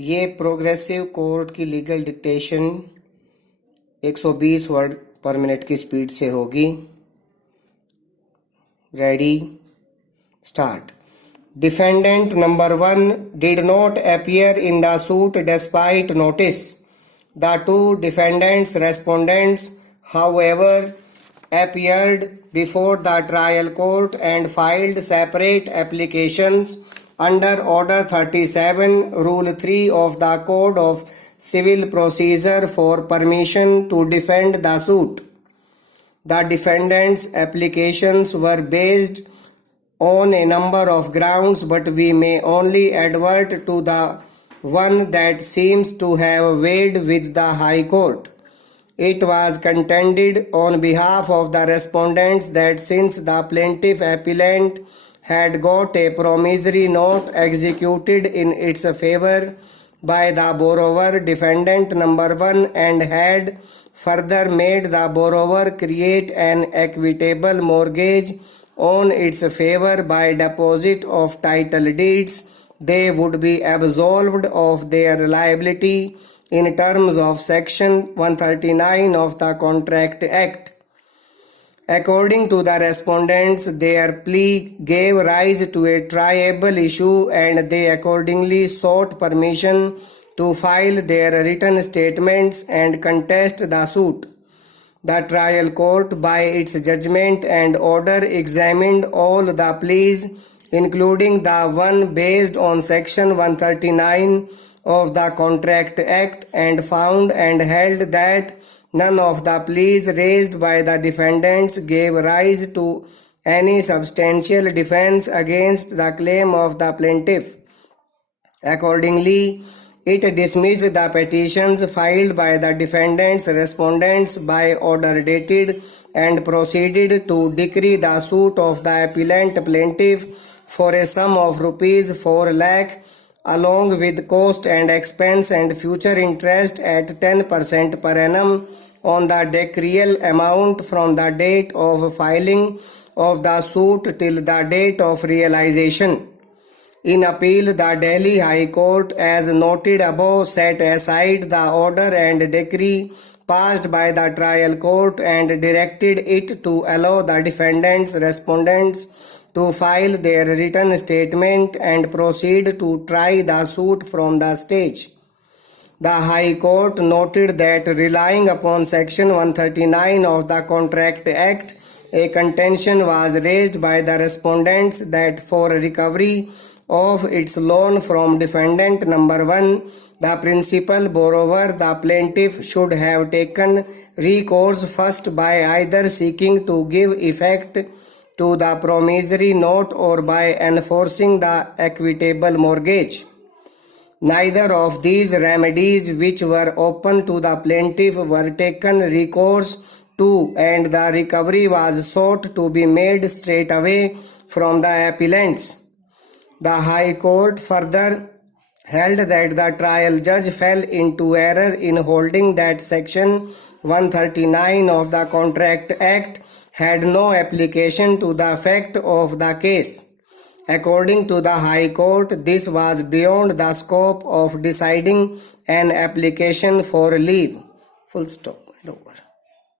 ये progressive court की legal dictation 120 word पर मिनट की स्पीड से होगी। Ready, start. Defendant number 1 did not appear in the suit despite notice. The two defendants respondents, however, appeared before the trial court and filed separate applications under Order 37, Rule 3 of the Code of Civil Procedure for permission to defend the suit. The defendants' applications were based on a number of grounds, but we may only advert to the one that seems to have weighed with the High Court. It was contended on behalf of the respondents that since the plaintiff appellant had got a promissory note executed in its favor by the borrower, defendant number 1, and had further made the borrower create an equitable mortgage on its favor by deposit of title deeds, they would be absolved of their liability in terms of Section 139 of the Contract Act. According to the respondents, their plea gave rise to a triable issue and they accordingly sought permission to file their written statements and contest the suit. The trial court, by its judgment and order, examined all the pleas, including the one based on Section 139 of the Contract Act, and found and held that none of the pleas raised by the defendants gave rise to any substantial defense against the claim of the plaintiff. Accordingly, it dismissed the petitions filed by the defendants' respondents by order dated and proceeded to decree the suit of the appellant plaintiff for a sum of rupees 4 lakh along with cost and expense and future interest at 10% per annum on the decreal amount from the date of filing of the suit till the date of realization. In appeal, the Delhi High Court, as noted above, set aside the order and decree passed by the trial court and directed it to allow the defendants' respondents to file their written statement and proceed to try the suit from the stage. The High Court noted that relying upon Section 139 of the Contract Act, a contention was raised by the respondents that for recovery of its loan from defendant number 1, the principal borrower, the plaintiff, should have taken recourse first by either seeking to give effect to the promissory note or by enforcing the equitable mortgage. Neither of these remedies which were open to the plaintiff were taken recourse to, and the recovery was sought to be made straight away from the appellants. The High Court further held that the trial judge fell into error in holding that Section 139 of the Contract Act had no application to the fact of the case. According to the High Court, this was beyond the scope of deciding an application for leave. Full stop. Over.